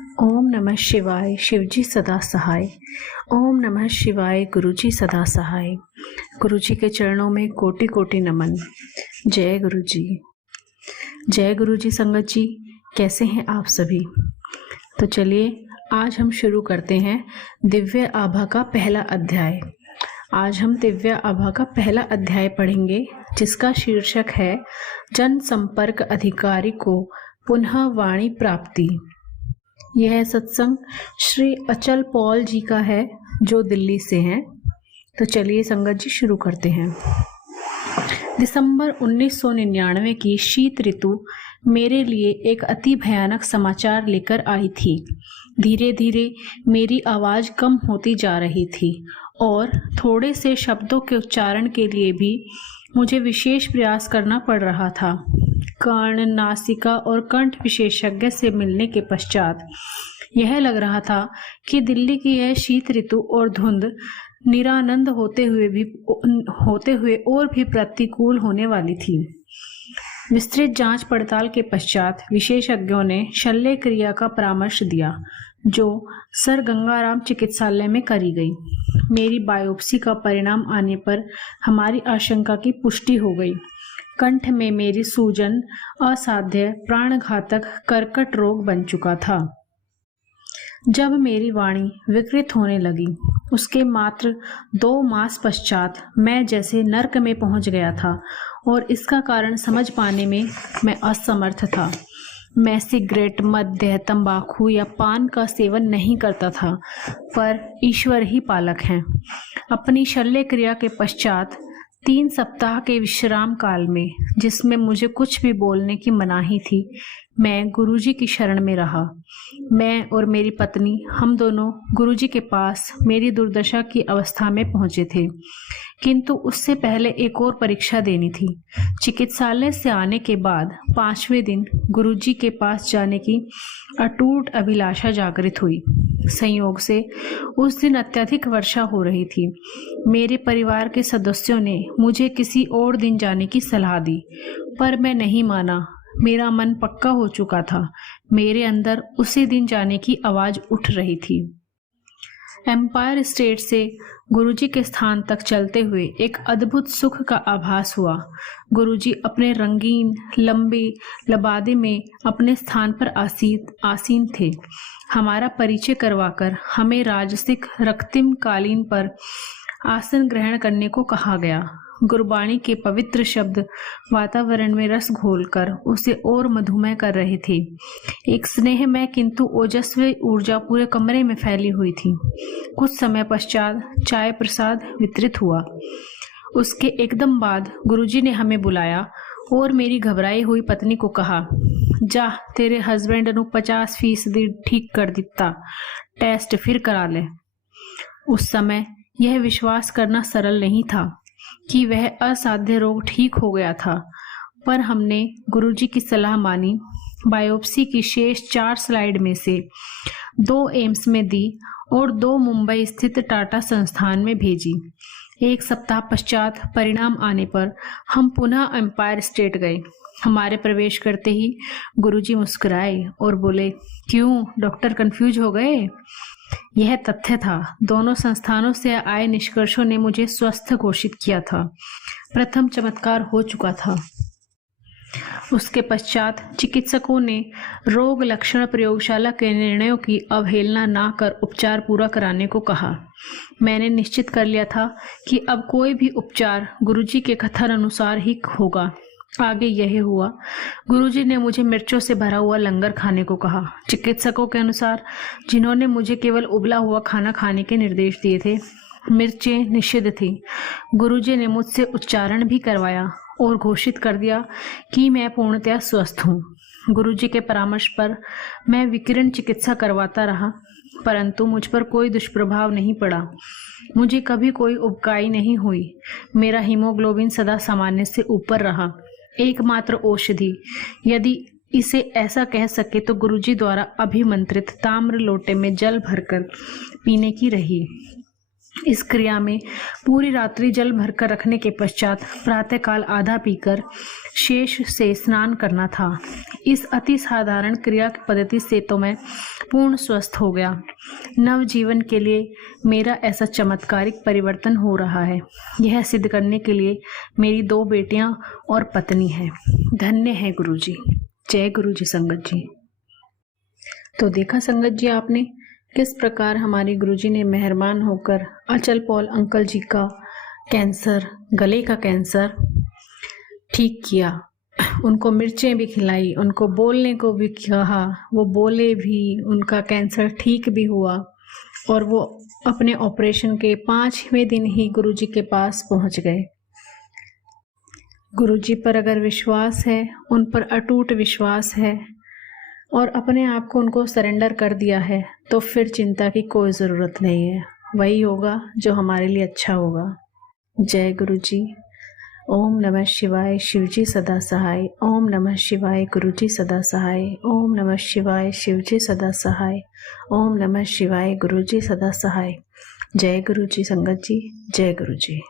ओम नमः शिवाय शिवजी सदा सहाय। ओम नमः शिवाय गुरुजी सदा सहाय। गुरुजी के चरणों में कोटि कोटि नमन। जय गुरुजी। जय गुरुजी। संगत जी, कैसे हैं आप सभी? तो चलिए आज हम शुरू करते हैं दिव्य आभा का पहला अध्याय। आज हम दिव्य आभा का पहला अध्याय पढ़ेंगे, जिसका शीर्षक है जन संपर्क अधिकारी को पुनः वाणी प्राप्ति। यह सत्संग श्री अचल पॉल जी का है, जो दिल्ली से हैं। तो चलिए संगत जी शुरू करते हैं। दिसंबर 1999 की शीत ऋतु मेरे लिए एक अति भयानक समाचार लेकर आई थी। धीरे धीरे मेरी आवाज़ कम होती जा रही थी और थोड़े से शब्दों के उच्चारण के लिए भी मुझे विशेष प्रयास करना पड़ रहा था। कर्ण, नासिका और कंठ विशेषज्ञ से मिलने के पश्चात यह लग रहा था कि दिल्ली की यह शीत ऋतु और धुंध निरानंद होते हुए और भी प्रतिकूल होने वाली थी। विस्तृत जांच पड़ताल के पश्चात विशेषज्ञों ने शल्य क्रिया का परामर्श दिया, जो सर गंगाराम चिकित्सालय में करी गई। मेरी बायोप्सी का परिणाम आने पर हमारी आशंका की पुष्टि हो गई। कंठ में मेरी सूजन असाध्य प्राणघातक कर्कट रोग बन चुका था। जब मेरी वाणी विकृत होने लगी, उसके मात्र 2 मास पश्चात मैं जैसे नर्क में पहुंच गया था और इसका कारण समझ पाने में मैं असमर्थ था। मैं सिगरेट, मद्य, तंबाकू या पान का सेवन नहीं करता था, पर ईश्वर ही पालक हैं। अपनी शल्य क्रिया के पश्चात 3 सप्ताह के विश्राम काल में, जिसमें मुझे कुछ भी बोलने की मनाही थी, मैं गुरुजी की शरण में रहा। मैं और मेरी पत्नी, हम दोनों गुरुजी के पास मेरी दुर्दशा की अवस्था में पहुंचे थे, किंतु उससे पहले एक और परीक्षा देनी थी। चिकित्सालय से आने के बाद 5वें दिन गुरुजी के पास जाने की अटूट अभिलाषा जागृत हुई। संयोग से उस दिन अत्यधिक वर्षा हो रही थी। मेरे परिवार के सदस्यों ने मुझे किसी और दिन जाने की सलाह दी, पर मैं नहीं माना। मेरा मन पक्का हो चुका था। मेरे अंदर उसी दिन जाने की आवाज उठ रही थी। एम्पायर स्टेट से गुरुजी के स्थान तक चलते हुए एक अद्भुत सुख का आभास हुआ। गुरुजी अपने रंगीन लंबे लबादे में अपने स्थान पर आसीन थे। हमारा परिचय करवाकर हमें राजसिक रक्तिम कालीन पर आसन ग्रहण करने को कहा गया। गुरबाणी के पवित्र शब्द वातावरण में रस घोलकर उसे और मधुमय कर रहे थे। एक स्नेहमय किंतु ओजस्वी ऊर्जा पूरे कमरे में फैली हुई थी। कुछ समय पश्चात चाय प्रसाद वितरित हुआ। उसके एकदम बाद गुरुजी ने हमें बुलाया और मेरी घबराई हुई पत्नी को कहा, जा तेरे हस्बैंड नु 50% ठीक कर दिता, टेस्ट फिर करा ले। उस समय यह विश्वास करना सरल नहीं था कि वह असाध्य रोग ठीक हो गया था, पर हमने गुरुजी की सलाह मानी। बायोप्सी की शेष 4 स्लाइड में से 2 एम्स में दी और 2 मुंबई स्थित टाटा संस्थान में भेजी। 1 सप्ताह पश्चात परिणाम आने पर हम पुनः एम्पायर स्टेट गए। हमारे प्रवेश करते ही गुरुजी मुस्कुराए और बोले, क्यों डॉक्टर कंफ्यूज हो गए? यह तथ्य था। दोनों संस्थानों से आए निष्कर्षों ने मुझे स्वस्थ घोषित किया था। प्रथम चमत्कार हो चुका था। उसके पश्चात चिकित्सकों ने रोग लक्षण प्रयोगशाला के निर्णयों की अवहेलना ना कर उपचार पूरा कराने को कहा। मैंने निश्चित कर लिया था कि अब कोई भी उपचार गुरुजी के कथन अनुसार ही होगा। आगे यह हुआ। गुरुजी ने मुझे मिर्चों से भरा हुआ लंगर खाने को कहा। चिकित्सकों के अनुसार, जिन्होंने मुझे केवल उबला हुआ खाना खाने के निर्देश दिए थे, मिर्चें निषिद्ध थी। गुरुजी ने मुझसे उच्चारण भी करवाया और घोषित कर दिया कि मैं पूर्णतया स्वस्थ हूँ। गुरुजी के परामर्श पर मैं विकिरण चिकित्सा करवाता रहा, परंतु मुझ पर कोई दुष्प्रभाव नहीं पड़ा। मुझे कभी कोई उबकाई नहीं हुई। मेरा हीमोग्लोबिन सदा सामान्य से ऊपर रहा। एकमात्र औषधि, यदि इसे ऐसा कह सके, तो गुरुजी द्वारा अभिमंत्रित ताम्र लोटे में जल भरकर पीने की रही। इस क्रिया में पूरी रात्रि जल भरकर रखने के पश्चात प्रातःकाल आधा पीकर शेष से स्नान करना था। इस अति साधारण क्रिया की पद्धति से तो मैं पूर्ण स्वस्थ हो गया। नव जीवन के लिए मेरा ऐसा चमत्कारिक परिवर्तन हो रहा है, यह सिद्ध करने के लिए मेरी 2 बेटियां और पत्नी है। धन्य है गुरुजी। जय गुरुजी संगत जी। तो देखा संगत जी आपने किस प्रकार हमारे गुरुजी ने मेहरबान होकर अचल पॉल अंकल जी का कैंसर, गले का कैंसर ठीक किया। उनको मिर्चें भी खिलाई, उनको बोलने को भी कहा, वो बोले भी, उनका कैंसर ठीक भी हुआ और वो अपने ऑपरेशन के 5वें दिन ही गुरुजी के पास पहुंच गए। गुरुजी पर अगर विश्वास है, उन पर अटूट विश्वास है और अपने आप को उनको सरेंडर कर दिया है, तो फिर चिंता की कोई ज़रूरत नहीं है। वही होगा जो हमारे लिए अच्छा होगा। जय गुरुजी। ओम नमः शिवाय। शिवजी सदा सहाय। ओम नमः शिवाय। गुरुजी सदा सहाय। ओम नमः शिवाय। शिवजी सदा सहाय। ओम नमः शिवाय। गुरुजी सदा सहाय। जय गुरुजी संगत जी। जय गुरुजी।